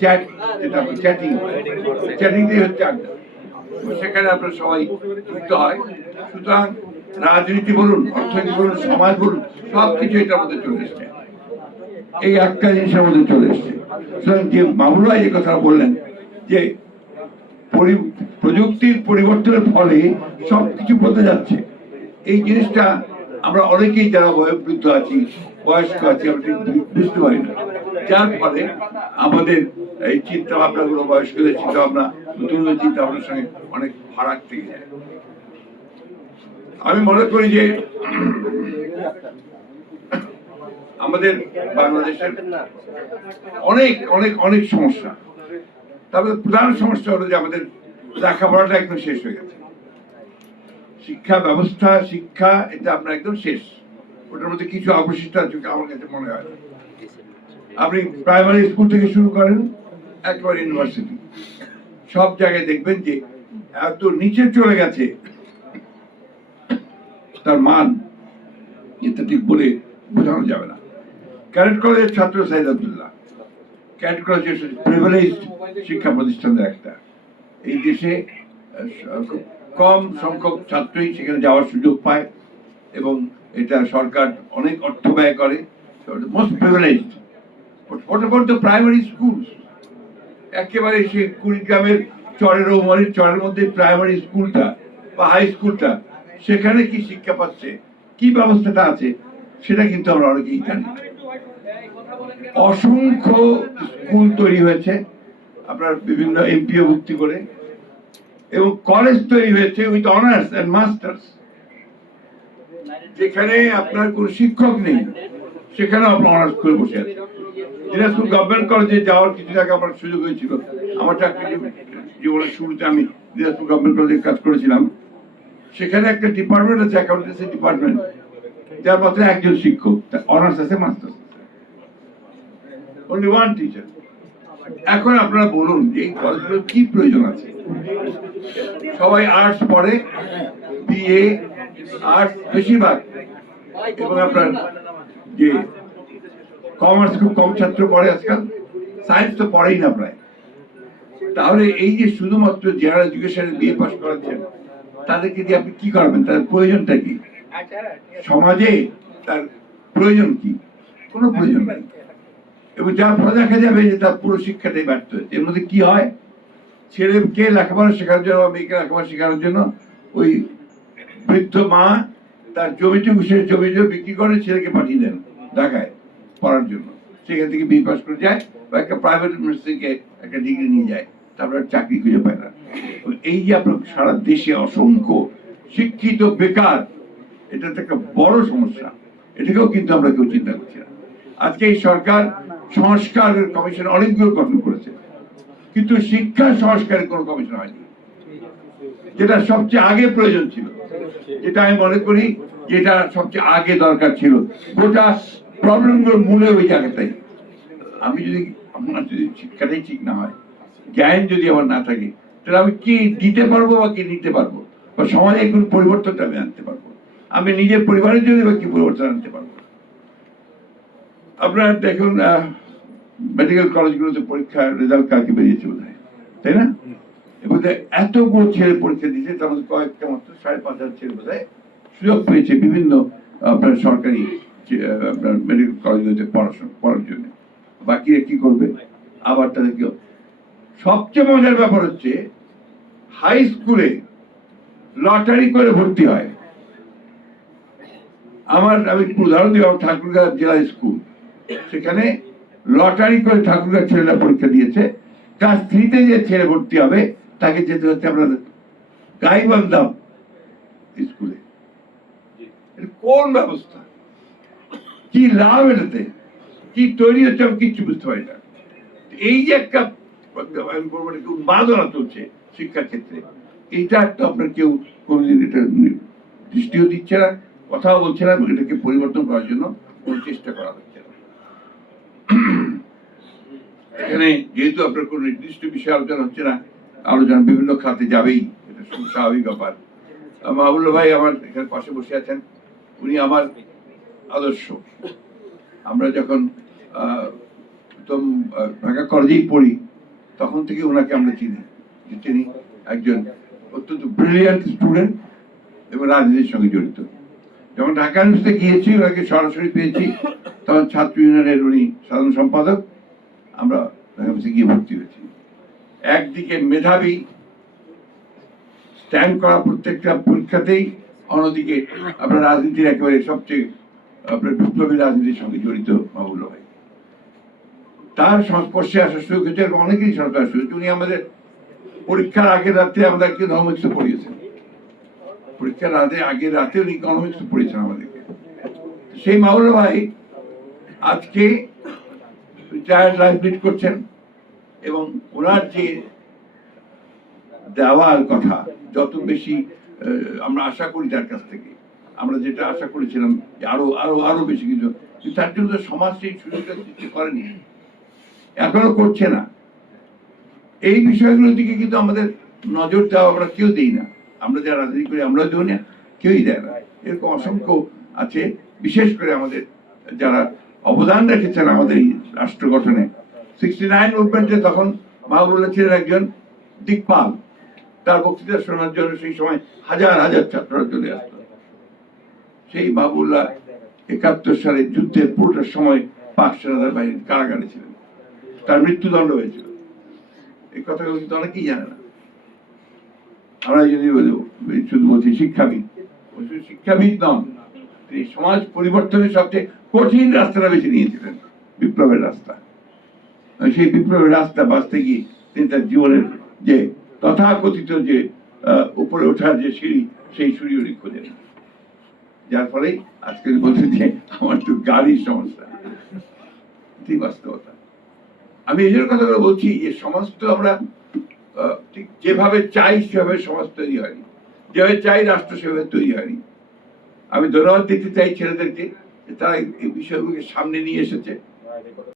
Chat যেটা chatting chatting দিয়ে হচ্ছে আড্ডা। সেখানে আপনার সবাই যুক্ত হয়। সুতরাং রাজনীতি বলুন, অর্থনীতি বলুন, সমাজ বলুন সব কিছু এটার মধ্যে চলে এসছে। এই একটা জিনিসের মধ্যে চলে এসছে। সুতরাং যে ভাই যে কথা বললেন, যে প্রযুক্তির পরিবর্তনের ফলে সব কিছু বদলে যাচ্ছে। এই জিনিসটা আমরা অনেকেই যারা বয়োবৃদ্ধ আছি, বয়স্ক আছি, আমরা বুঝতে পারি না। যার ফলে আমাদের এই চিন্তা ভাবনা গুলো বয়স্কদের চিন্তা ভাবনা নতুনদের চিন্তা ভাবনার সঙ্গে অনেক ফারাক থেকে যায়। আমি মনে করি যে আমাদের বাংলাদেশের অনেক অনেক অনেক সমস্যা। তারপরে প্রধান সমস্যা হলো যে আমাদের লেখাপড়াটা একদম শেষ হয়ে গেছে। শিক্ষা ব্যবস্থা, শিক্ষা, এটা আপনার একদম শেষ। ওটার মধ্যে কিছু অবশিষ্ট আছে, আমার কাছে মনে হয় আপনি প্রাইমারি স্কুল থেকে শুরু করেন একবার ইউনিভার্সিটি সব জায়গায় দেখবেন যে এত নিচে চলে গেছে। তার মান এটা ঠিক বলে বোঝানো যাবে না। ক্যারেট কলেজের ছাত্র সাইদ আব্দুল্লাহ। ক্যারেট কলেজ প্রিভিলেজ শিক্ষা প্রতিষ্ঠানের একটা। এই দেশে কম সংখ্যক ছাত্রই সেখানে যাওয়ার সুযোগ পায় এবং এটা সরকার অনেক অর্থ ব্যয় করে। মোস্ট প্রিভিলেজড প্রাইমারি স্কুল একেবারে সে কুড়িগ্রামের চরের ওমরের চরের মধ্যে প্রাইমারি স্কুলটা বা হাই স্কুলটা সেখানে কি শিক্ষা পাচ্ছে? কি ব্যবস্থাটা আছে? সেটা কিন্তু আমরা অনেকেই জানি। অসংখ্য স্কুল তৈরি হয়েছে, আপনার বিভিন্ন এমপিও ভুক্তি করে, এবং কলেজ তৈরি হয়েছে উইথ অনার্স এন্ড মাস্টার্স যেখানে আপনার কোনো শিক্ষক নেই। সেখানে আপনার অনার্স করে বসে আছে। দিনাজপুর গভর্নমেন্ট কলেজে যাওয়ার কিছু আগে আমার সুযোগ হয়েছিল। আমার চাকরি জীবনের শুরুতে আমি দিনাজপুর গভর্নমেন্ট কলেজে কাজ করেছিলাম। সেখানে একটা ডিপার্টমেন্ট আছে অ্যাকাউন্টেন্সি ডিপার্টমেন্ট যার মাত্র একজন শিক্ষক অনার্স আছে মাস্টার্স অনলি ওয়ান টিচার এখন আপনারা বলুন, এই কলেজগুলো কি প্রয়োজন আছে? সবাই আর্টস পড়ে বিএ আর্টস বেশিরভাগ। এবং আপনার যে কমার্স খুব কম ছাত্র পড়ে আজকাল। সায়েন্স তো পড়েই না প্রায়। তাহলে এই যে শুধুমাত্র জেনারেল এডুকেশনে বিএ পাস করাচ্ছেন, তাদেরকে দিয়ে আপনি কি করবেন? তাদের প্রয়োজনটা কি? সমাজে তার প্রয়োজন কি? কোনো প্রয়োজন নাই। এবং যার ফলে দেখা যাবে যে তার পুরো শিক্ষাটাই ব্যর্থ হয়েছে এর মধ্যে কি হয়? ছেলেকে লেখাপড়া শেখানোর জন্য বা মেয়েকে লেখাপড়া শেখানোর জন্য ওই বৃদ্ধ মা তার জমিটুকু সে জমিটুকু বিক্রি করে ছেলেকে পাঠিয়ে দেন ঢাকায় পড়ার জন্য। সেখান থেকে বি পাস করে যায় বা একটা প্রাইভেট ইউনিভার্সিটিকে একটা ডিগ্রি নিয়ে যায়, তারপর চাকরি খুঁজে পায় না। এই যে আপনার সারা দেশে অসংখ্য শিক্ষিত বেকার এটা তো একটা বড় সমস্যা। এটাকেও কিন্তু আমরা কেউ চিন্তা করছি না। আজকে এই সরকার সংস্কার কমিশন অনেকগুলো গঠন করেছে, কিন্তু শিক্ষা সংস্কারের কোনো কমিশন হয়নি। যেটা সবচেয়ে আগে প্রয়োজন ছিল। যেটা আমি মনে করি যেটা সবচেয়ে আগে দরকার ছিল। গোটা প্রবলেমগুলোর মূলে ওই জায়গাটাই। আমি যদি আমার যদি শিক্ষাটাই ঠিক না হয়, জ্ঞান যদি আমার না থাকে, তাহলে আমি কি দিতে পারব বা কি নিতে পারব? বা সমাজে কোন পরিবর্তনটা আমি আনতে পারব? আমি নিজের পরিবারের জন্য বা কি পরিবর্তন আনতে পারব? আপনারা দেখুন মেডিকেল কলেজগুলোতে পরীক্ষার রেজাল্ট কালকে বেরিয়েছে বোধ তাই না? এবং এতগুলো ছেলে পরীক্ষা দিয়েছে তার মধ্যে কয়েকটা মাত্র, সাড়ে পাঁচ হাজার ছেলে বোধ সুযোগ পেয়েছে বিভিন্ন আপনার সরকারি আপনার মেডিকেল কলেজগুলোতে পড়াশোনা, পড়ার জন্য। বাকিরা কি করবে? আবার তাদেরকে সবচেয়ে মজার ব্যাপার হচ্ছে হাই স্কুলে লটারি করে ভর্তি হয়। আমার, আমি উদাহরণ দিই, আমার ঠাকুরগাঁ জেলা স্কুল সেখানে লটারি করে ঠাকুরগাঁ ছেলেরা পরীক্ষা দিয়েছে। ক্লাস থ্রিতে যে ছেলে ভর্তি হবে তাকে যেতে হচ্ছে আপনার গাইবান্ধা স্কুলে। কোন ব্যবস্থা? কি লাভ এটাতে? কি তৈরি হচ্ছে আমি কিচ্ছু বুঝতে পারি না। এই যে একটা আমি বলব উন্মাদনা চলছে শিক্ষার ক্ষেত্রে। এইটা তো আপনার কেউ কোনোদিন এটা দৃষ্টিও দিচ্ছে না কথাও বলছে না এটাকে পরিবর্তন করার জন্য কোনো চেষ্টা করা হচ্ছে না। এখানে যেহেতু আপনার কোনো নির্দিষ্ট বিষয়ে আলোচনা হচ্ছে না আলোচনা বিভিন্ন খাতে যাবেই এটা স্বাভাবিক ব্যাপার। আহ, মাহবুল্লাহ ভাই আমার এখানে পাশে বসে আছেন উনি আমার আদর্শ। আমরা যখন ঢাকা কলেজেই পড়ি তখন থেকে ওনাকে আমরা চিনি যে তিনি একজন অত্যন্ত ব্রিলিয়ান্ট স্টুডেন্ট এবং রাজনীতির সঙ্গে জড়িত। যখন ঢাকা ইউনিভার্সিটিতে গিয়েছি ওনাকে সরাসরি পেয়েছি তখন ছাত্র ইউনিয়নের উনি সাধারণ সম্পাদক আমরা ঢাকা ইউনিভার্সিটি গিয়ে ভর্তি হয়েছি। একদিকে মেধাবী স্ট্যান্ড করা প্রত্যেকটা পরীক্ষাতেই, অন্যদিকে আপনার রাজনীতির একেবারে সবচেয়ে, আপনার বিপ্লবী রাজনীতির সঙ্গে জড়িত মাহবুল ভাই তার সংস্পর্শে আসার সুযোগ হয়েছে, এবং অনেকেরই সংস্পর্শে সুযোগ উনি আমাদের পরীক্ষার আগের রাত্রে আমাদেরকে ইকোনমিক্স পড়িয়েছেন। পরীক্ষার রাতে, আগের রাতে উনি ইকোনমিক্স পড়িয়েছেন আমাদেরকে। সেই মাহবুল ভাই আজকে রিটায়ার্ড লাইফ লিড করছেন। এবং ওনার যে দেওয়ার কথা, যত বেশি আমরা আশা করি তার কাছ থেকে। আমরা যেটা আশা করেছিলাম যে আরও আরও আরও বেশি কিছু। তার জন্য তো সমাজ সেই সুযোগটা সৃষ্টি করেনি। এখনও করছে না। এই বিষয়গুলোর দিকে কিন্তু আমাদের নজর দেওয়া আমরা কেউ দিই না। আমরা যারা রাজনীতি করি আমরা দিই না, কেউই দেয় না। এরকম অসংখ্য আছে। বিশেষ করে আমাদের যারা অবদান রেখেছেন আমাদের এই রাষ্ট্র গঠনে সিক্সটি নাইন তখন ছিলেন একজন দিকপাল। তার বক্তৃতা শোনার জন্য সেই সময় হাজার হাজার ছাত্ররা চলে সেই একাত্তর সালে যুদ্ধের পুরোটার সময় পাক সেনাদের বাহিনী কারাগারে ছিলেন। তার মৃত্যুদণ্ড হয়েছিল। এই কথাগুলো কিন্তু অনেকেই জানে না। আমরা যদি শুধু বলছি শিক্ষাবিদ শিক্ষাবিদ নন, তিনি সমাজ পরিবর্তনের সবচেয়ে কঠিন রাস্তাটা বেছে নিয়েছিলেন, বিপ্লবের রাস্তা। সেই বিপ্লবের রাস্তা বাঁচতে গিয়ে তিনি তার জীবনের যে তথাকথিত যে উপরে ওঠার যে সিঁড়ি, সেই সিঁড়ি উনি খোঁজেন যার ফলে আজকে বলতে যে আমার তো গাড়ির সমস্যা। এটি বাস্তবতা। আমি এই জন্য কথাগুলো বলছি যে সমাজ তো আমরা ঠিক যেভাবে চাই, সেভাবে সমাজ তৈরি হয়নি। যেভাবে চাই, রাষ্ট্র সেভাবে তৈরি হয়নি। আমি ধন্যবাদ দিতে চাই ছেলেদেরকে তারা এই বিষয়গুলোকে সামনে নিয়ে এসেছে।